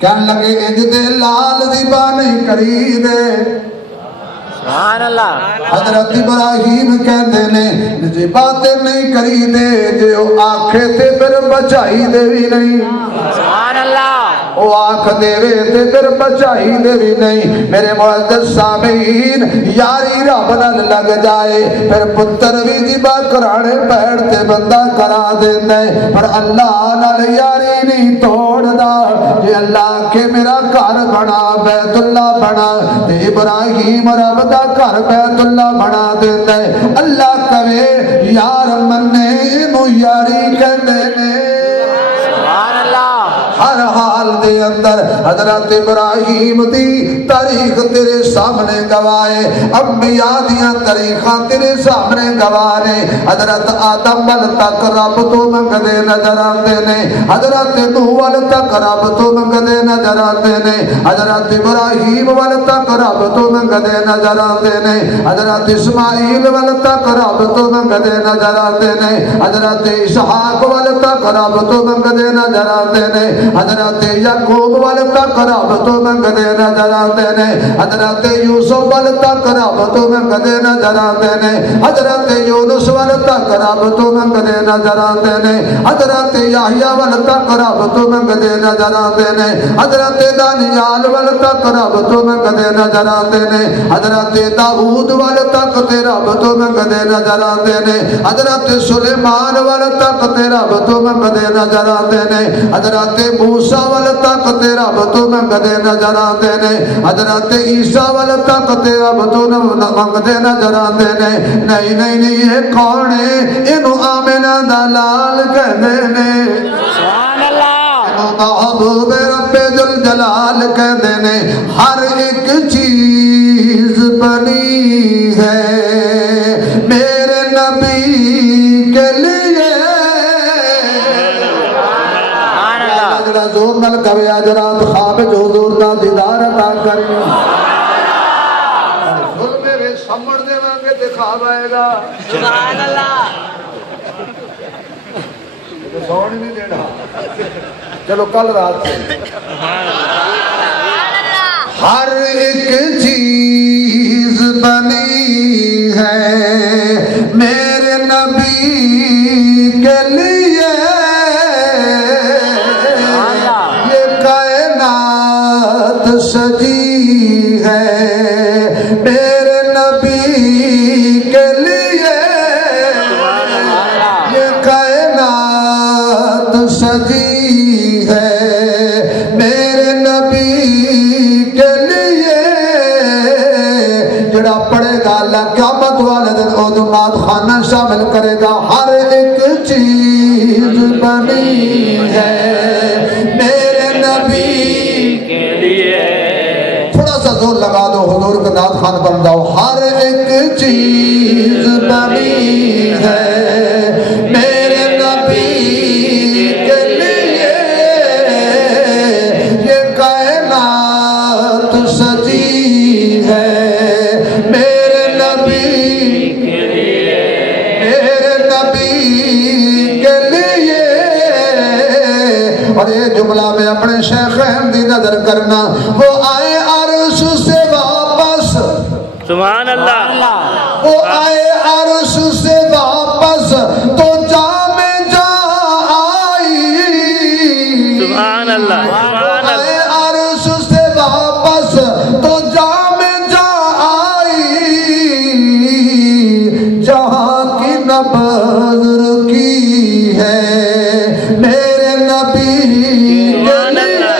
کہنے لگے انج دے لال دی با نہیں کری دے سبحان اللہ حضرت ابراہیم کہندے نے جی باتیں نہیں کری دے جے او آکھے تے پھر بچائی دے بھی نہیں سبحان اللہ او آنکھ دے وے تے پھر بچائی دے بھی نہیں میرے معزز سامعین یاری رب نال لگ جائے پھر پتر بھی ذبح کرانے بیٹھ تے بندہ کرا دیندا ہے پر اللہ نال یاری نہیں توڑدا جے اللہ کہ میرا گھر بنا بیت اللہ بنا تے ابراہیم رب دا گھر بیت اللہ بنا دیندا ہے اللہ کہے یار مننے نو یاری کہندے نے سبحان اللہ ہر حال دے اندر حضرت ابراہیم دی تاریخ تیرے سامنے گواہے انبیاء دیاں تاریخاں تیرے سامنے گواہے حضرت آدم ول تک رب تو منگدے نظر آندے نے حضرت نوح ول تک رب تو منگدے نظر آندے نے حضرت ابراہیم ول تک رب تو منگدے نظر آندے نے حضرت اسماعیل ول تک رب تو منگدے نظر آندے نے حضرت اسحاق ول تک رب تو منگدے نظر آندے نے حضرت یعقوب ول تک رب تو منگدے نظر آندے نے حضرت یوسف ول تک رب تو منگدے نظر آندے نے حضرت یونس ول تک رب تو منگدے نظر آندے نے حضرت یحییٰ ول تک رب تو منگدے نظر آندے نے حضرت دانیال ول تک رب تو منگدے نظر آندے نے حضرت داؤد ول تک تے رب تو منگدے نظر آندے نے حضرت سلیمان ول تک تے رب تو منگدے نظر آندے نے حضرت موسیٰ ول تک تے رب تو منگدے نظر آندے نے حضرت عیسیٰ ول تک تے رب تو منگدے نظر آندے نے نہیں نہیں نہیں یہ کون ہے اینو آمنہ دا لال کہندے نے سبحان اللہ محبوب رب ذوالجلال کہندے نے ہر ایک چیز بنی ہے میرے نبی کے لیے جڑا زور نال کہے حضرات خواب جو حضور دا دیدار عطا کرے ظلم وے سمجھ دے وانگے تے خواب آئے گا سبحان اللہ سون نہیں دینا چلو کل رات سے ہر ایک چیز بنی ہے میرے نبی کے لیے یہ کائنات سجی ہے میرے نبی کے لیے یہ کائنات سجی ہے میرے نبی کے لیے جڑا پڑھے گا اللہ قیامت والے دن او نعت خانہ شامل کرے گا ہر ایک چیز بنی ہے میرے نبی کے لیے تھوڑا سا زور لگا دو حضور کا نعت خان بن جاؤ ہر ایک چیز بنی ہے میرے نبی کے لیے یہ کائنات سجی ہے میرے نبی کے لیے میرے نبی کے لیے اور یہ جملہ میں اپنے شیخین دی نظر کرنا وہ آئے عرش سے واپس سبحان اللہ وہ آئے عرش سے واپس تو جام جا آئی سبحان اللہ سبحان اللہ آئے عرش سے واپس تو جام جا آئی جہاں کی نبض کی ہے میرے نبی سبحان اللہ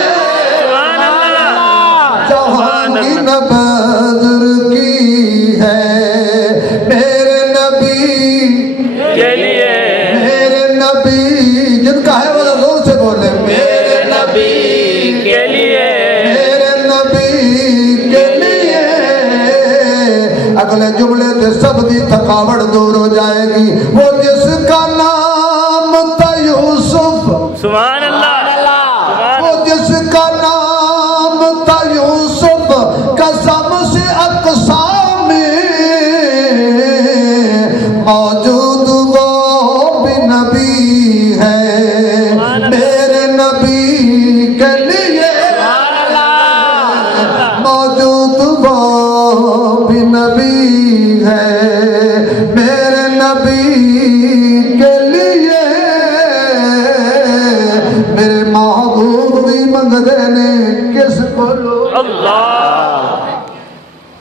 سبحان اللہ جہاں کی نبض کی ہے میرے نبی کے لیے میرے نبی جن کا ہے وہ زور سے بولے میرے نبی کے لیے میرے نبی کے لیے اگلے جملے سے سب دی تھکاوٹ دور ہو جائے گی وہ جس کا نام تھا یوسف سبحان اللہ وہ جس کا نام تھا یوسف قسم سے اقسام میں موجود وہ بھی نبی ہے میرے نبی کے لیے موجود وہ بھی نبی ہے میرے نبی کے لیے میرے محبوب بھی منگتے نے کس کو لو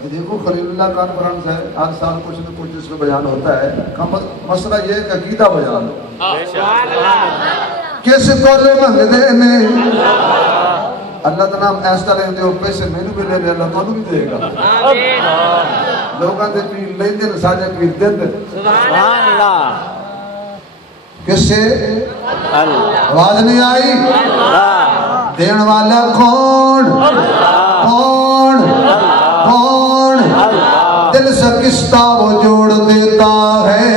دیکھو خلیل اللہ کانفرنس ہے ہر سال کچھ نہ کچھ اس میں بیان ہوتا ہے مسئلہ یہ ہے کہ عقیدہ بیان ہو کس کو لو منگتے نے اللہ کا نام ایسا لیں دے پیسے مینوں بھی لے لے اللہ تانوں بھی دے گا لوگاں دے پیر لیندے نے ساڈے پیر دیندے سبحان اللہ کس سے آواز نہیں آئی دین والا کون کون کون دل سے کستا وہ جوڑ دیتا ہے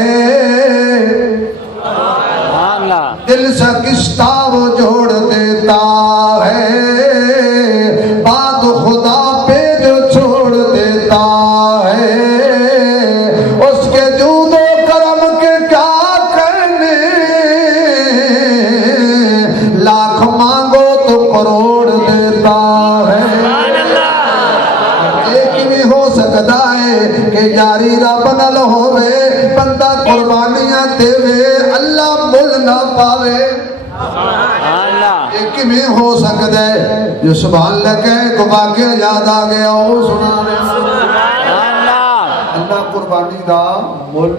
دل سے کستا وہ جوڑ دیتا ہے بات خدا پہ جو چھوڑ دیتا ہے اس کے جود و کرم کے کیا کرنے لاکھ مانگو تو کروڑ دیتا ہے ایک بھی ہو سکتا ہے کہ یاری رب نال ہوے بندہ قربانیاں دے اللہ مل نہ پاوے ایک میں ہو سکتا ہے جو سبحان اللہ کہے تو واقعہ یاد آ گیا وہ سنا رہے اللہ قربانی دا مل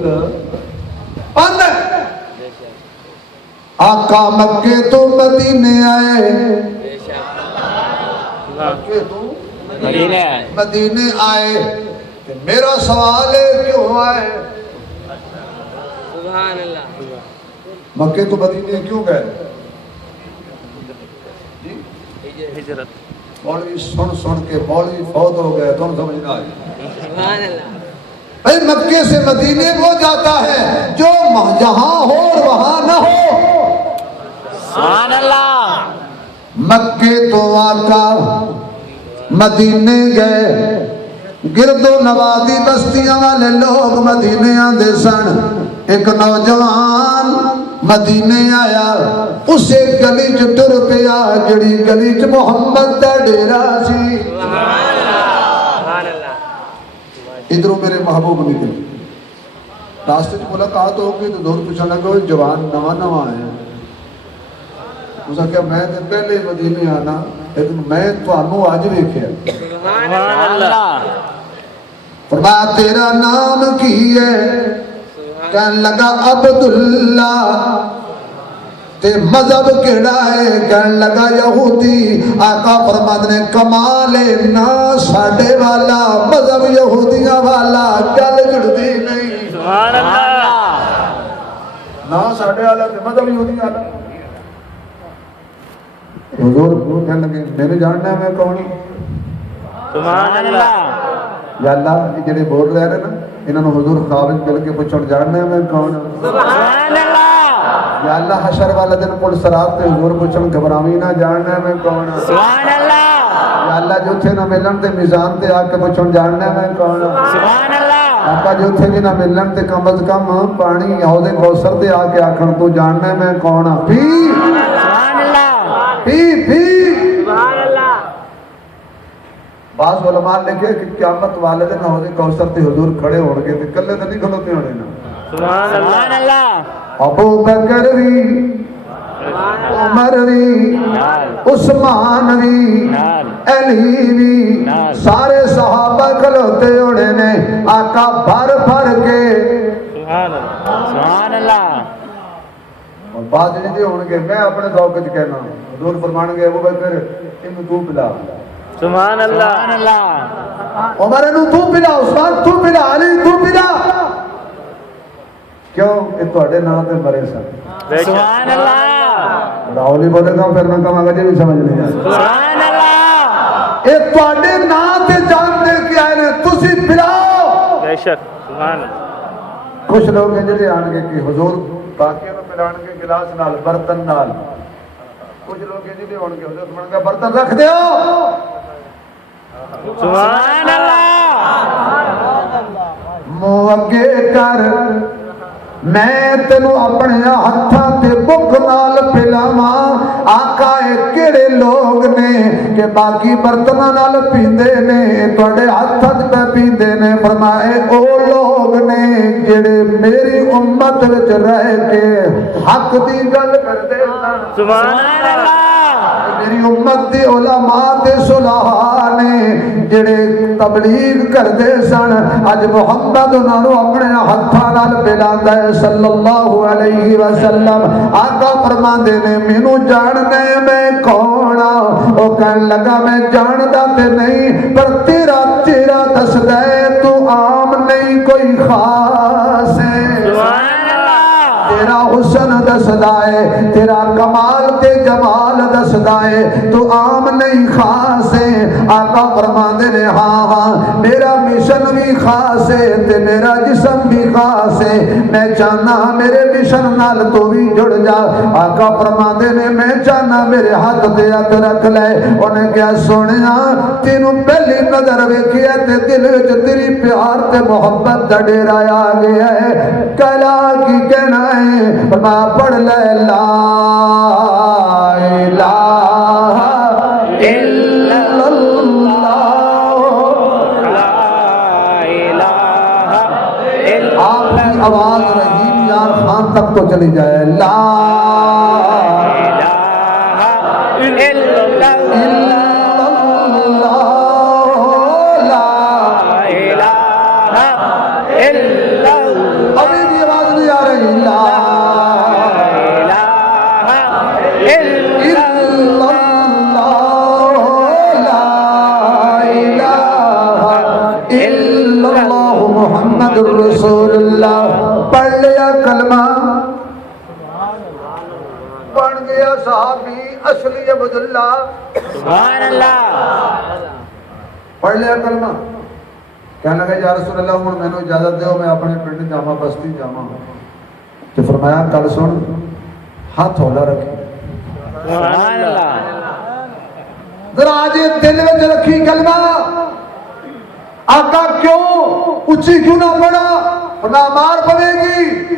بند آقا مکے تو مدینے آئے مکے تو مدینے آئے میرا سوال ہے کیوں آئے سبحان اللہ مکے تو مدینے کیوں گئے ہجرت مولوی سن کے مولوی فوت ہو گئے تو سمجھ نہ آئی سبحان اللہ بھئی مکے سے مدینے وہ جاتا ہے جو جہاں ہو اور وہاں نہ ہو سبحان اللہ مکے تو آقا مدینے گئے گرد و نوادی بستیاں والے لوگ مدینے آندے سن ایک نوجوان مدینے آیا اسے گلی چ ٹر پیا جڑی گلی چ محمد دا ڈیرا سی ادھروں میرے محبوب نکلے راستے چ ملاقات ہو گئی تو دور پوچھنے لگا جوان نواں نواں آیا اس نے کہا میں تے پہلے مدینے آنا لیکن میں تانوں اج ویکھیا سبحان اللہ فرمایا تیرا نام کی ہے کہنے لگا عبداللہ تے مذہب کیڑا ہے کہنے لگا یہودی آقا فرماتے نے کمال نہ ساڈے والا مذہب یہودیاں والا گل جڑدی نہیں سبحان اللہ نہ ساڈے والا تے مذہب یہودیاں والا حضور کہنے لگے میرے جاننا ہے میں کون سبحان اللہ یا اللہ یہ جڑے بول رہے ہیں نا انہوں نے حضور خواب مل کے پوچھن جاننا ہے میں کون سبحان اللہ یا اللہ حشر والے دن پل صراط تے حضور پوچھن گھبراویں نہ جاننا ہے میں کون سبحان اللہ یا اللہ جو تھے نہ ملن تے میزان تے آ کے پوچھن جاننا ہے میں کون سبحان اللہ آقا جو تھے بھی نہ ملن تے کم از کم پانی حوض کوثر تے آ کے آکھن تو جاننا ہے میں کون پی سبحان اللہ پی سبحان اللہ بعض علماء لکھے کہ قیامت والے دن حوض کوثر تے حضور کھڑے ہون گے تے کلے تے نہیں کھلوتے ہونے نا سبحان اللہ ابو بکر بھی عمر بھی عثمان بھی علی بھی سارے صحابہ کھلوتے ہونے نے آقا بھر بھر کے سبحان اللہ اور بعد نہیں دے ہون گے میں اپنے ذوق وچ کہنا حضور فرمان گے ابو بکر انو تو پلا سبحان اللہ عمر انو تو پلا عثمان تو پلا علی تو پلا کیوں یہ تواڈے نام تے مرے سن سبحان اللہ راولی بولے گا پھر میں کہاں گا جی نہیں سمجھ نہیں آیا سبحان اللہ یہ تواڈے نام تے جان دے کے آئے نے تسی پلاؤ بے شک سبحان اللہ کچھ لوگ ہیں جڑے آن گے کہ حضور باقیوں کو پلان کے گلاس نال برتن نال کچھ لوگ ہیں جڑے ہون گے حضور فرمان کا برتن رکھ دیو سبحان اللہ منہ اگے کر میں تینوں اپنے ہاتھاں تے بک نال پلاواں آقا اے کیڑے لوگ نے کہ باقی برتناں نال پیندے نے تواڈے ہاتھاں تے پیندے نے فرمائے او لوگ نے جڑے میری امت وچ رہ کے حق دی گل کردے سن سبحان اللہ میری امت دے علماء تے صلحاء نے جڑے تبلیغ کردے سن اج محمد انہاں نوں اپنے ہاتھاں نال پلاندا ہے صلی اللہ علیہ وسلم آقا فرماندے نے مینوں جاننا ہے میں کون ہاں او کہن لگا میں جاندا تے نہیں پر تیرا تیرا دسدا ہے تو عام نہیں کوئی خاص ہے سبحان اللہ تیرا حسن دسدا ہے تیرا کمال تے جمال دسدا ہے تو عام نہیں خاص ہے آقا فرماندے نے ہاں ہاں میرا مشن بھی خاص ہے تے میرا جسم بھی خاص ہے میں چاہنا میرے مشن نال تو بھی جڑ جا آقا فرماندے نے میں چاہنا میرے ہاتھ تے ہاتھ رکھ لے انہیں کیا سونیا تینوں پہلی نظر ویکھیا تے دل وچ تیری پیار تے محبت دا ڈیرا آ گیا ہے کلا کی کہنا ہے میں پڑھ لے لا الہ الا اللہ آپ کی آواز رحیم یار خان تک تو چلی جائے لا ابھی بھی آواز نہیں آ رہی لا محمد رسول اللہ پڑھ لیا کلمہ بن گیا صحابی اصلی عبداللہ سبحان اللہ پڑھ لیا کلمہ کہنے لگا یا رسول اللہ ہوں میں نے اجازت دے میں اپنے پنڈ جاما بستی جاما تو فرمایا کل سن ہاتھ ہولا رکھی سبحان اللہ ذرا آج دل میں رکھی کلمہ آقا کیوں اچھی کیوں نہ پڑا نہ مار پڑے گی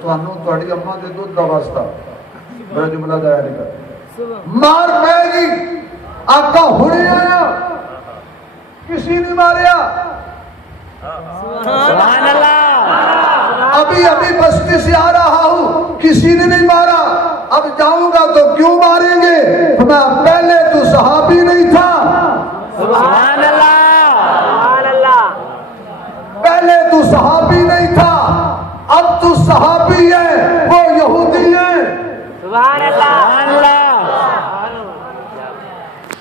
تھوڑی اماں دے دودھ کا واسطہ میرا جملہ دایا نہیں کر مار پڑے گی آقا ہونے آیا کسی نہیں ماریا سبحان اللہ ابھی ابھی بستی سے آ رہا ہوں کسی نے نہیں مارا اب جاؤں گا تو کیوں ماریں گے میں پہلے تو صحابی نہیں تھا سبحان اللہ پہلے تو صحابی نہیں تھا اب تو صحابی ہے وہ یہودی ہے سبحان اللہ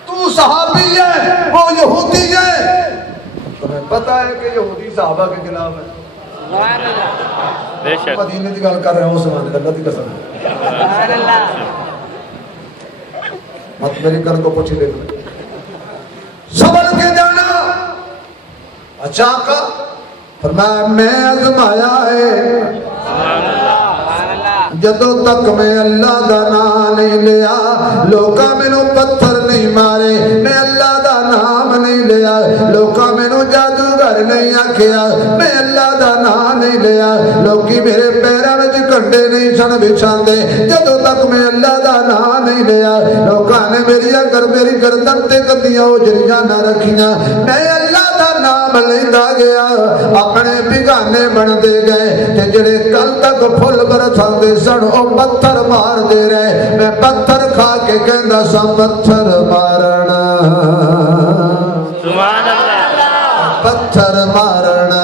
تو صحابی ہے وہ یہودی ہے تمہیں پتا ہے کہ یہودی صحابہ کے خلاف ہے سبحان اللہ بے شک مدینے کی گل کر رہے ہوں سبحان اللہ کی قسم سبحان اللہ مت میری کر کو پوچھ لے سبر کے جانا اچھا کا فرمایا میں آزمایا ہے جدوں تک میں اللہ دا نام نہیں لیا لوکاں مینوں پتھر نہیں مارے میں اللہ دا نام نہیں لیا لوکاں مینوں جادوگر نہیں آکھیا میں اللہ دا نام نہیں لیا لوکی میرے پیراں وچ کنڈے نہیں سن بچھاندے جدوں تک میں اللہ دا نام نہیں لیا لوکاں نے میری گردن تے کدیاں اجریاں نہ رکھیاں میں اللہ دا نام لیندا گیا اپنے بگانے بندے گئے تے جڑے کل تک پھل برساندے سن او پتھر مار دے رہے میں پتھر کھا کے کہندا سا پتھر مارنا سبحان اللہ پتھر مارنا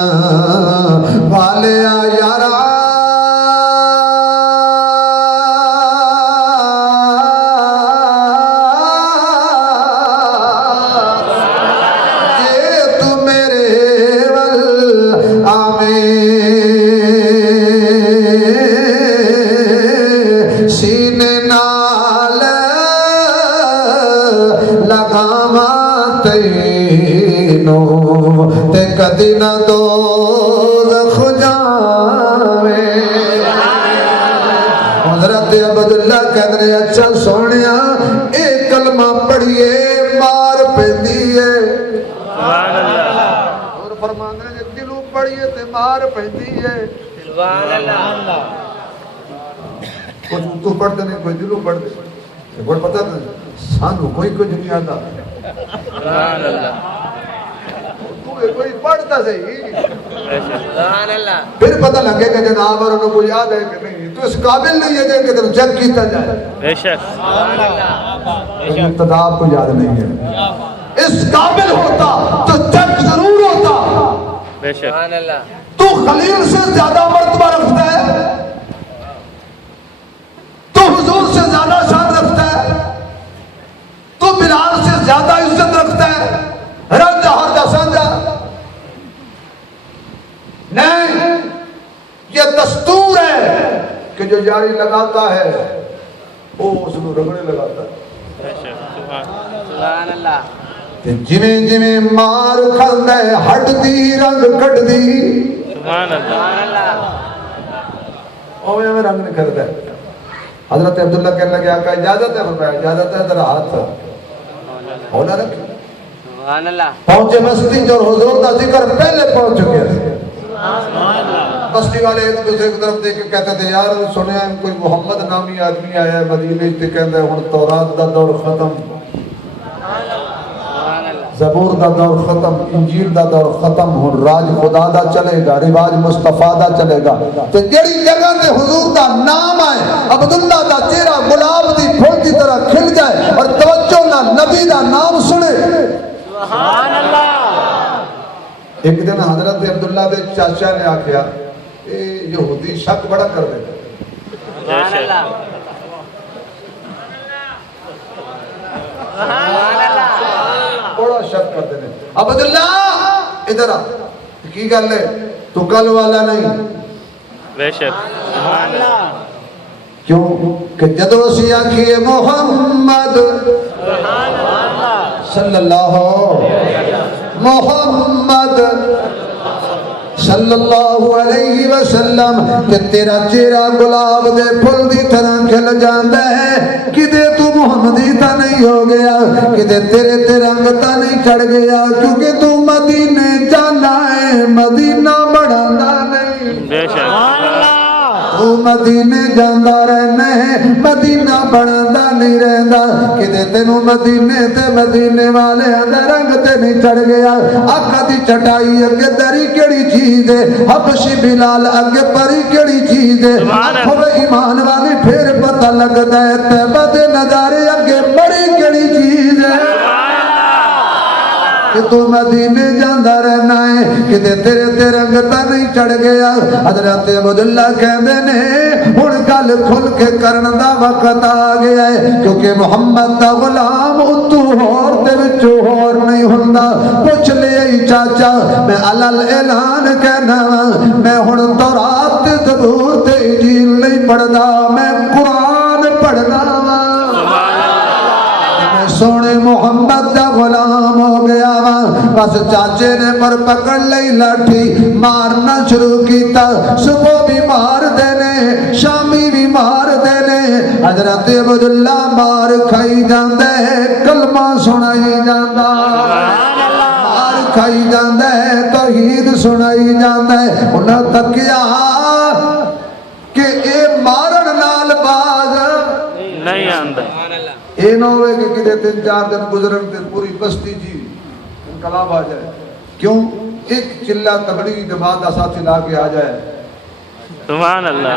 والیا یارا تے کدی نہ دوزخ جاوے حضرت عبداللہ کہتے ہیں اچھا سونیا ایک کلمہ پڑھیے مار پیندی ہے سبحان اللہ اور فرماندے نے دلوں پڑھیے مار پیندی ہے سبحان اللہ کچھ تو پڑھتے نہیں کوئی دلوں پڑھتے کوئی پتہ نہیں سانو کوئی کچھ نہیں آتا سبحان اللہ کوئی پڑھتا صحیح سبحان اللہ پھر پتہ لگے کہ جناب اور انہوں کو یاد ہے کہ نہیں تو اس قابل نہیں ہے کہ تیرے چیک کیتا جائے بے شک سبحان اللہ ابتدا آپ کو یاد نہیں ہے اس قابل ہوتا تو چیک ضرور ہوتا بے شک سبحان اللہ تو خلیل سے زیادہ مرتبہ رکھتا ہے تو حضور سے زیادہ شان رکھتا ہے تو بلال سے زیادہ عزت رکھتا ہے رجا ہر دا سانجا نہیں یہ دستور ہے کہ جو جاری لگاتا ہے وہ اس کو رگڑے لگاتا ہے بے شک سبحان اللہ جویں جویں مار کھاندا ہے ہٹ دی رنگ کٹ دی سبحان اللہ اوے میں رنگ نکھردا ہے حضرت عبداللہ کہنے لگے آقا اجازت ہے فرمایا اجازت ہے ذرا ہاتھ ہونا رکھ سبحان اللہ پہنچے مسجد اور حضور کا ذکر پہلے پہنچ چکے تھے بستی والے ایک دوسرے کی طرف دیکھ کے کہتے تھے یار سنیا کوئی محمد نامی آدمی آیا ہے مدینے تے کہندا ہے ہن تورات دا دور ختم زبور دا دور ختم انجیل دا دور ختم ہن راج خدا دا چلے گا رواج مصطفیٰ دا چلے گا تے جڑی جگہ تے حضور دا نام آئے عبداللہ دا چہرہ گلاب دی پھول کی طرح کھل جائے اور توجہ نہ نبی دا نام سنے سبحان اللہ ایک دن حضرت عبداللہ دے چاچا نے آکھیا اے یہودی شک بڑا کر دے سبحان اللہ سبحان اللہ بڑا شک کرتے ہیں عبداللہ ادھر آ کی گل ہے تو کل والا نہیں بے شک سبحان اللہ کیوں کہ جدو سی آکھیے محمد صلی اللہ محمد صلی اللہ علیہ وسلم کہ تیرا چہرہ گلاب دے پھل دی طرح کھل جاندا ہے کدے تو محمدی تا نہیں ہو گیا کدے تیرے تے رنگ تا نہیں چڑھ گیا کیونکہ تو مدینے جانا ہے مدینہ بڑھاندا نہیں بے شک سبحان اللہ تو مدینے جاندا رہنا ہے مدینہ بڑھاندا نہیں رہندا کدے تینوں مدینے تے مدینے والے دا رنگ تے نہیں چڑھ گیا آقا دی چٹائی اگے دری کیڑی چیز ہے حبشی بلال اگے پری کیڑی چیز ہے ہوے ایمان والی پھر پتہ لگدا ہے طیبہ دے نظارے اگے بڑی کیڑی چیز ہے کہ تو مدینے جاندہ رہنا ہے کہ تیرے تے رنگ تا نہیں چڑھ گیا حضرت عبداللہ کہندے نے ہن گل کھل کے کرن دا وقت آ گیا ہے کیونکہ محمد دا غلام اتو ہور تے وچوں ہور نہیں ہوندا پوچھ لے چاچا میں علل اعلان کہنا میں ہن تورات تے زبور تے انجیل نہیں پڑھدا میں قرآن پڑھدا سونے محمد دا غلام ہو گیا بس چاچے نے پر پکڑ لئی لاٹھی مارنا شروع کیتا صبح بھی مار دینے شامی بھی مار دینے حضرت عبداللہ مار کھائی جاندہ ہے کلمہ سنائی جاندہ مار کھائی جاندہ ہے توحید سنائی جاندہ ہے انہاں تکیا کہ اے مارن نال باز نہیں آندا اے نہ ہوئے کہ کدے 3-4 دن گزرن تے پوری بستی جی انقلاب آ جائے کیوں ایک چلہ تبلیغی جماعت دا ساتھی لا کے آ جائے سبحان اللہ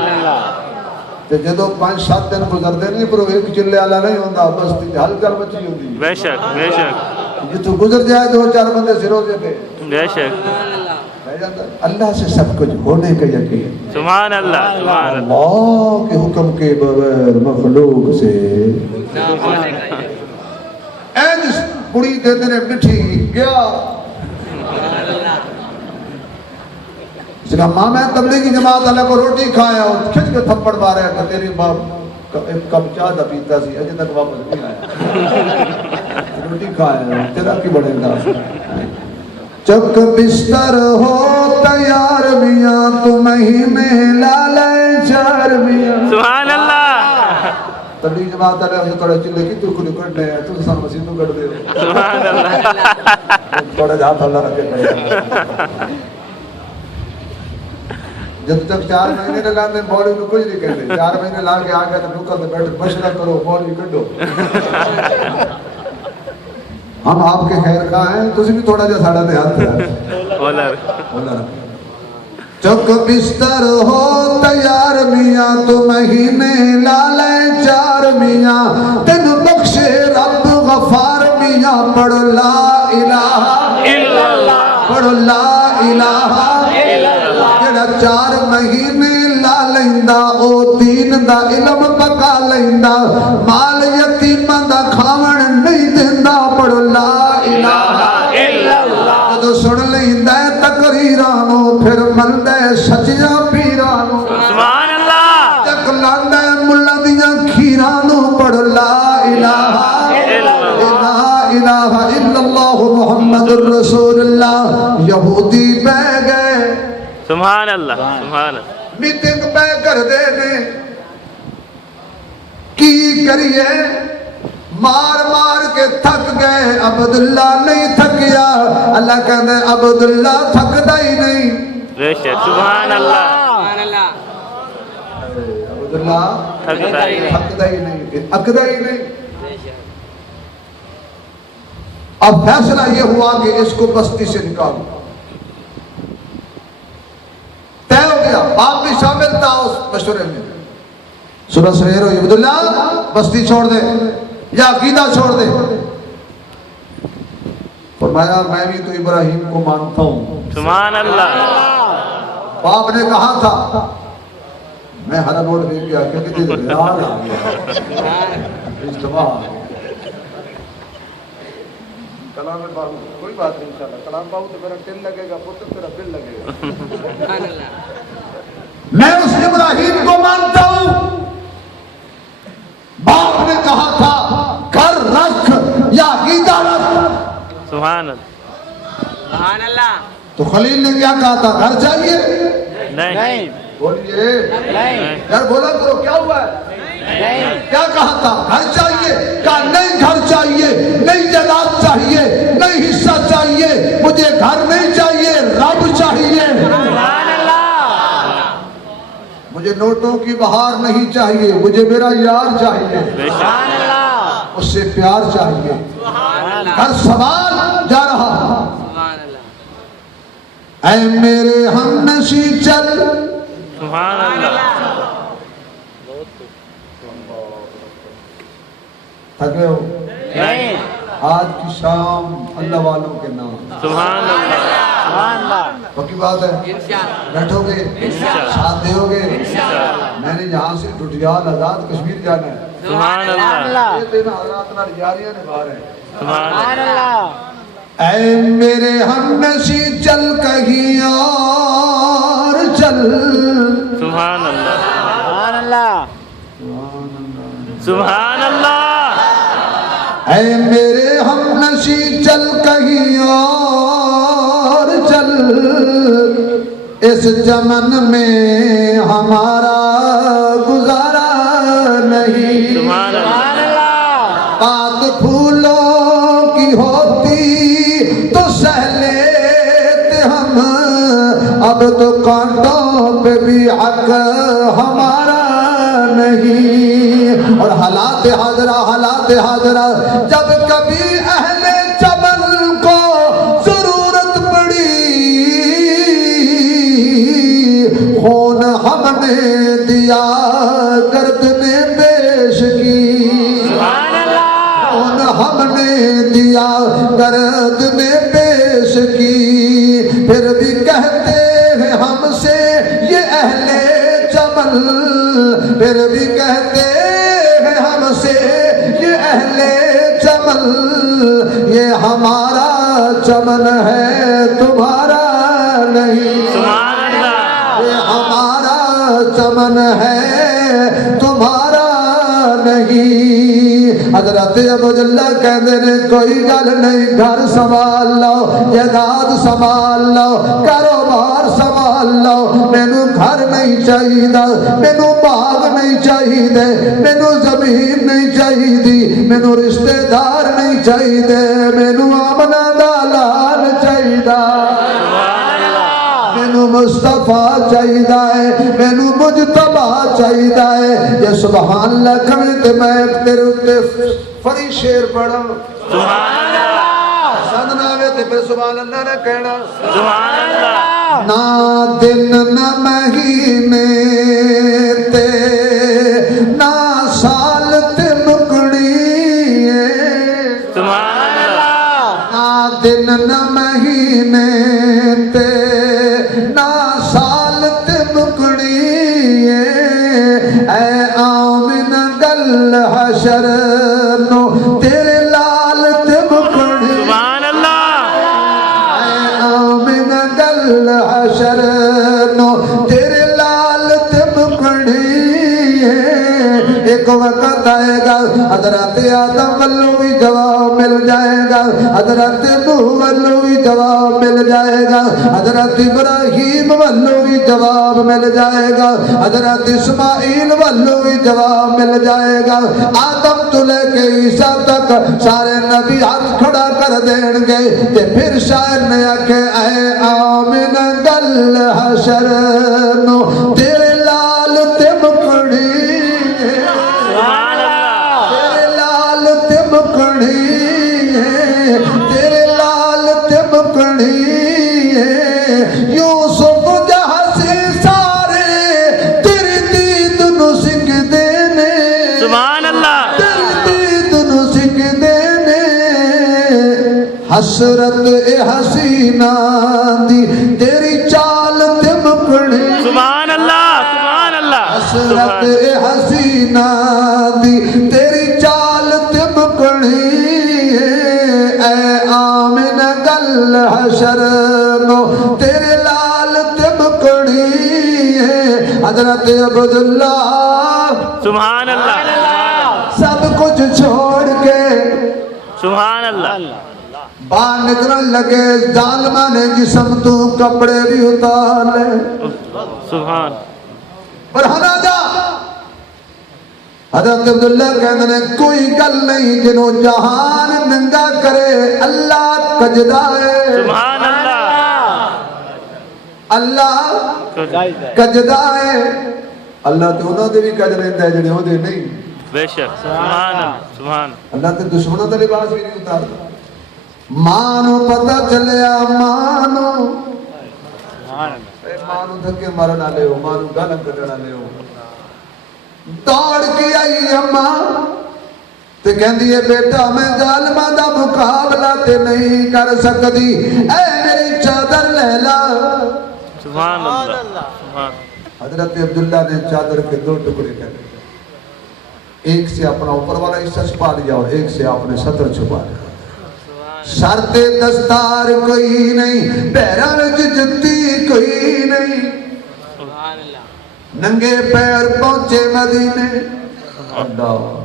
تے جدو 5-7 دن گزردے نہیں پر ایک چلے والا نہیں ہوندا بستی ہل چل مچی ہوندی بے شک جتوں گزر جائے 2-4 بندے سروں دے تے بے شک اللہ سے سب کچھ ہونے کا یقین سبحان اللہ سبحان اللہ اللہ کے حکم کے بغیر مخلوق سے اینج کڑی دیتے نے مٹھی گیا اس کا ماں میں تبلیغی جماعت اللہ کو روٹی کھایا اور کھچ کے تھپڑ مارا کہ تیری باپ ایک کپ چاہ دا پیتا سی اجے تک واپس نہیں آیا روٹی کھایا تیرا کی بڑے گا چک بستر ہو تیار میاں تمہیں لالے چار میاں سبحان اللہ تبلیغ جماعت والے ہمیں تھوڑا چلے کی تو کھلے کھڑنے ہیں تو سان مسیح تو کھڑ دے سبحان اللہ تھوڑا جہاں اللہ رکھے کرے جب تک 4 مہینے لگاتے مولوی کو کچھ نہیں کہتے 4 مہینے لا کے آ گیا تو نکل سے بیٹھ مشورہ کرو مولوی کڈو ہم آپ کے خیر خواہ ہیں تسی بھی تھوڑا جا ساڑا دھیان چک بستر ہو تیار میاں تو مہینے لالے 4 میاں تین بخشے رب غفار میاں پڑھ لا الہ الا اللہ پڑھ لا الہ الا اللہ جڑا 4 مہینے لا لیندا او دین دا علم پکا لیندا مال یتیماں دا کھاون نہیں دیندا پڑھ لا الہ الا اللہ جدو سن لیندا تقریرانو پھر ملدا سچیاں پیرانو سبحان اللہ تک لاندا ملا دیاں کھیرانو پڑھ لا الہ الہ الا اللہ محمد الرسول اللہ یہودی بہ گئے سبحان اللہ سبحان اللہ میٹنگ پہ کر دے نے کی کریے مار مار کے تھک گئے عبداللہ نہیں تھکیا اللہ کہنے عبداللہ تھکدا ہی نہیں بے شک سبحان اللہ عبداللہ تھکدا ہی نہیں تھکدا ہی نہیں اکدا ہی نہیں اب فیصلہ یہ ہوا کہ اس کو بستی سے نکالو طے ہو گیا باپ بھی شامل تھا اس مشورے میں صبح سویر ہوئی عبداللہ بستی چھوڑ دے یا عقیدہ چھوڑ دے فرمایا میں بھی تو ابراہیم کو مانتا ہوں سبحان اللہ باپ نے کہا تھا میں ہر روڈ دے کے آگے کہ تیرے ریال آ گیا اجتماع آ گیا کلام باہو کوئی بات نہیں انشاءاللہ کلام باہو تو میرا دل لگے گا پتر تیرا دل لگے گا میں اس ابراہیم کو مانتا ہوں باپ نے کہا تھا گھر رکھ یا عقیدہ رکھ سبحان اللہ تو خلیل نے کیا کہا تھا گھر چاہیے نہیں بولیے یار بولا کرو کیا ہوا ہے کیا کہا تھا گھر چاہیے کہا نہیں گھر چاہیے نہیں جائیداد چاہیے نہیں حصہ چاہیے مجھے گھر نہیں چاہیے رب چاہیے مجھے نوٹوں کی بہار نہیں چاہیے مجھے میرا یار چاہیے اس سے پیار چاہیے ہر سوال جا رہا اے میرے ہم نشی چل سبحان اللہ تھکے ہو نہیں آج کی شام اللہ والوں کے نام سبحان اللہ پکی بات ہے بیٹھو گے ساتھ دے گے میں نے یہاں سے ٹوٹیال آزاد کشمیر جانا ہے سبحان اللہ یہ دن حضرات نال یاریاں نبھا رہے ہیں سبحان اللہ اے میرے ہم نشی چل کہیں اور چل سبحان اللہ سبحان اللہ اے میرے ہم نشی چل کہیں اور چل اس چمن میں ہمارا گزارا نہیں سبحان اللہ بات پھولوں کی ہوتی تو سہ لیتے ہم اب تو کانٹوں پہ بھی حق ہمارا نہیں اور حالات حاضرہ جب کبھی اہل چمن کو ضرورت پڑی خون ہم نے دیا گرد نے پیش کی خون ہم نے دیا گرد نے پیش کی پھر بھی کہتے ہیں ہم سے یہ اہل چمن پھر بھی کہتے ہیں ہم سے یہ اہل چمن یہ ہمارا چمن ہے تمہارا نہیں یہ ہمارا چمن ہے تمہارا نہیں حضرت عبداللہ کہتے ہیں کوئی گل نہیں گھر سنبھال لو جائیداد سنبھال لو کاروبار سنبھال لو مینوں گھر نہیں چاہیے مینوں باغ نہیں چاہیے مینوں زمین نہیں چاہیے مینوں رشتہ دار نہیں چاہیے مینوں آمنا دا لال چاہیے مینوں مصطفیٰ چاہیے مینو مجتبا چاہیے یہ سبحان اللہ کھویں تے میں تیرے اتے فری شیر پڑھا سبحان اللہ پسند نہ آوے تے پھر سبحان اللہ نہ کہنا سبحان اللہ نہ دن نہ مہینے تے نہ سال تے مکڑی سبحان اللہ نہ دن نہ مہینے تے نہ سال تے مکڑی اے آمن گل حشر نو تیرے لال تے مکڑی سبحان اللہ اے آمن گل حشر نو تیرے لال تے مکڑی ایک وقت آئے گا حضرت آدم والوں بھی جواب مل جائے گا حضرت نوح والوں بھی جواب مل جائے گا حضرت ابراہیم والوں بھی جواب مل جائے گا حضرت اسماعیل والوں بھی جواب مل جائے گا آدم تو لے کے عیسیٰ تک سارے نبی ہاتھ کھڑا کر دیں گے تے پھر شاعر نے آکھے اے آمن گل حشر نو تیرے لال تے مکڑی سبحان اللہ تیرے لال تے مکڑی تیرے لال تے مکڑی یوسف جہسی سارے تیری دید نو سکھ دینے سبحان اللہ تیری دید نو سکھ دینے حسرت اے حسینہ دی تیری چال تے مکڑی سبحان اللہ سبحان اللہ حسرت اے حسینہ دی تیری چال تے مکڑی اے آمن گل حشر نو تیرے لال تے مکڑی حضرت عبداللہ سبحان اللہ سب کچھ چھوڑ کے سبحان اللہ باہر نکلن لگے ظالمہ نے جسم تو کپڑے بھی اتار لے سبحان برہنہ جا حضرت عبداللہ کہتے ہیں کوئی گل نہیں جنہوں جہان ننگا کرے اللہ کجدہ ہے سبحان اللہ اللہ کجدہ ہے اللہ تو انہوں دے بھی کج لیندہ ہے جنہوں دے نہیں بے شک سبحان اللہ سبحان اللہ تے دشمنوں تے لباس بھی نہیں اتارتا مانو پتہ چلیا مانو مانو دھکے مارنا لے ہو مانو گالم کٹنا لے ہو دوڑ کے آئی اماں تے کہندی ہے بیٹا میں ظالمہ دا مقابلہ تے نہیں کر سکتی اے میری چادر لیلا سبحان اللہ سبحان حضرت عبداللہ نے چادر کے دو ٹکڑے کر دیے ایک سے اپنا اوپر والا حصہ چھپا لیا اور ایک سے اپنے صدر چھپا لیا شرط دستار کوئی نہیں پیروں وچ جُتی کوئی نہیں ننگے پیر پہنچے مدینے اللہ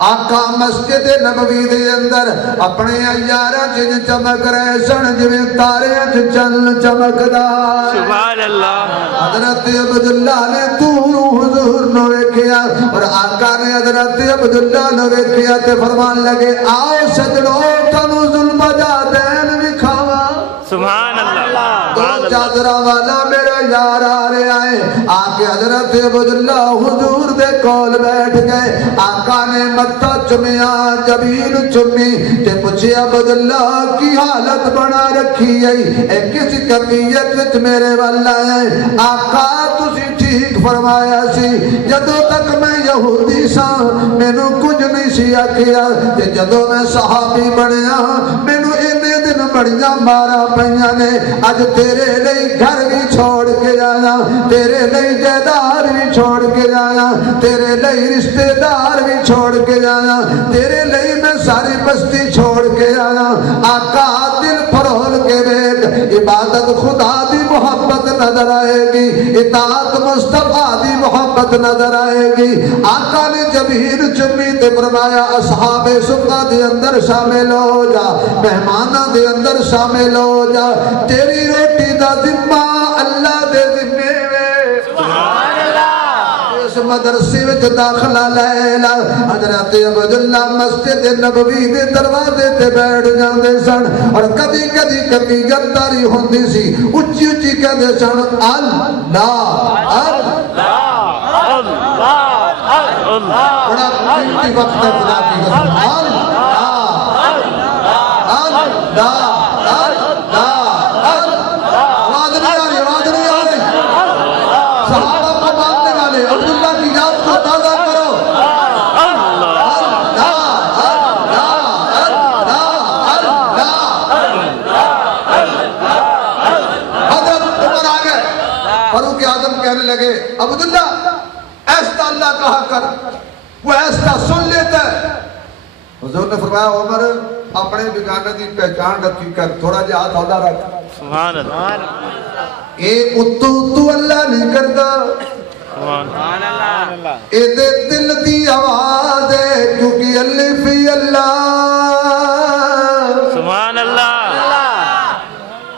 آقا مسجد نبوی دے اندر اپنے ایارہ چن چمک رہے سن جویں تارے چن چمکدا سبحان اللہ حضرت عبداللہ نے دور حضور نو ویکھیا اور آقا نے حضرت عبداللہ نو ویکھیا تے فرمان لگے آؤ سجڑو تنو ظلم جا دین وکھاوا سبحان اللہ دو چادرہ والا میرا یار آ رہے آئے آکے حضرت عبداللہ حضور دے کول بیٹھ گئے آقا نے متھا چمیا جبین چمی تے پوچھے عبداللہ کی حالت بنا رکھی ہے اے کس کمیت وچ میرے والا ہے آقا تسی ٹھیک فرمایا سی جدو تک میں یہودی سا مینوں کچھ نہیں سی آکھیا تے جدو میں صحابی بنیا مینوں اینے دن بڑیاں مارا پئیاں نے اج تیرے لئی گھر بھی چھوڑ کے جانا تیرے لئی جائیداد بھی چھوڑ کے جانا تیرے لئی رشتہ دار بھی چھوڑ کے جانا تیرے لئی میں ساری بستی چھوڑ کے جانا آقا دل پھرول کے بیٹھ عبادت خدا دی محبت نظر آئے گی اطاعت مصطفیٰ دی محبت نظر آئے گی آقا نے جبین چمی تے فرمایا اصحاب صفہ دے اندر شامل ہو جا مہمانہ دے اندر شامل ہو جا تیری روٹی دا ذمہ اللہ دے ذمے میں سبحان اللہ اس مدرسے وچ داخلہ لے لا حضرت عبداللہ مسجد نبوی دے دروازے تے بیٹھ جاندے سن اور کدی کدی کمی جرداری ہوندی سی اچھی اچھی کہندے سن اللہ بڑا قیمتی وقت ہے خدا کی قسم آواز نہیں آ رہی صحابہ کو ماننے والے عبداللہ کی یاد کو تازہ کرو حضرت عمر آ گئے فاروق اعظم کہنے لگے عبداللہ ایسا اللہ کہا کر وہ ایسا سن لیتا ہے حضور نے فرمایا عمر اپنے بگانے کی پہچان رکھی کر تھوڑا جہا ہاتھ ہلا رکھ سبحان اللہ اے اتو اللہ نہیں کرتا سبحان اللہ اے دے دل دی آواز ہے کیونکہ الف اللہ سبحان اللہ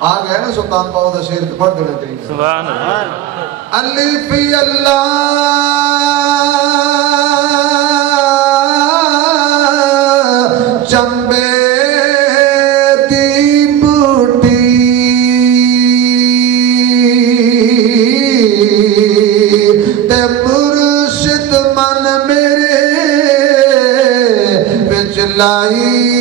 آ گئے نا سلطان باؤ دا شیر پڑھ دینا چاہیے سبحان اللہ الف اللہ چمبے دی بوٹی تے مرشد من میرے وچ لائی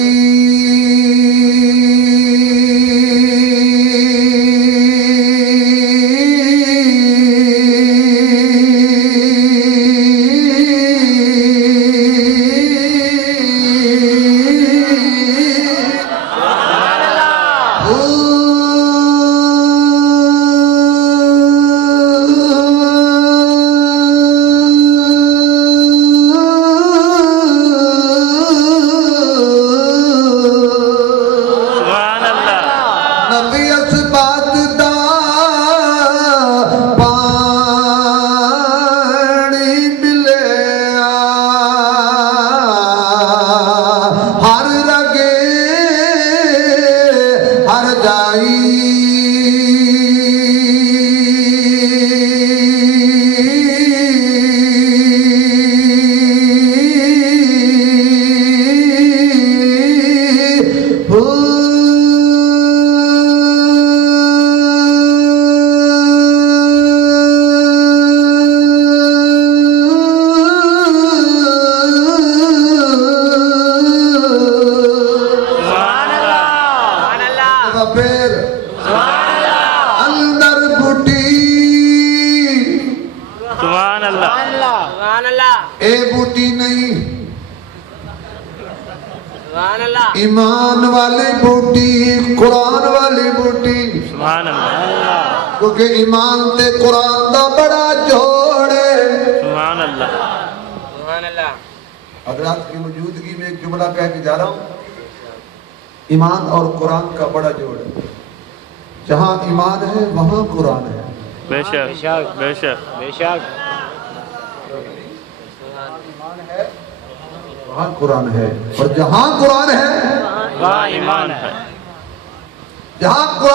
ایمان والی بوٹی قرآن والی بوٹی سبحان اللہ کیونکہ ایمان تے قرآن دا بڑا جوڑ ہے سبحان اللہ سبحان اللہ حضرات کی موجودگی میں ایک جملہ کہہ کے جا رہا ہوں ایمان اور قرآن کا بڑا جوڑ ہے جہاں ایمان ہے وہاں قرآن ہے بے شک بے شک بے شک وہاں قرآن ہے اور جہاں قرآن ہے وہاں ایمان ہے جہاں قرآن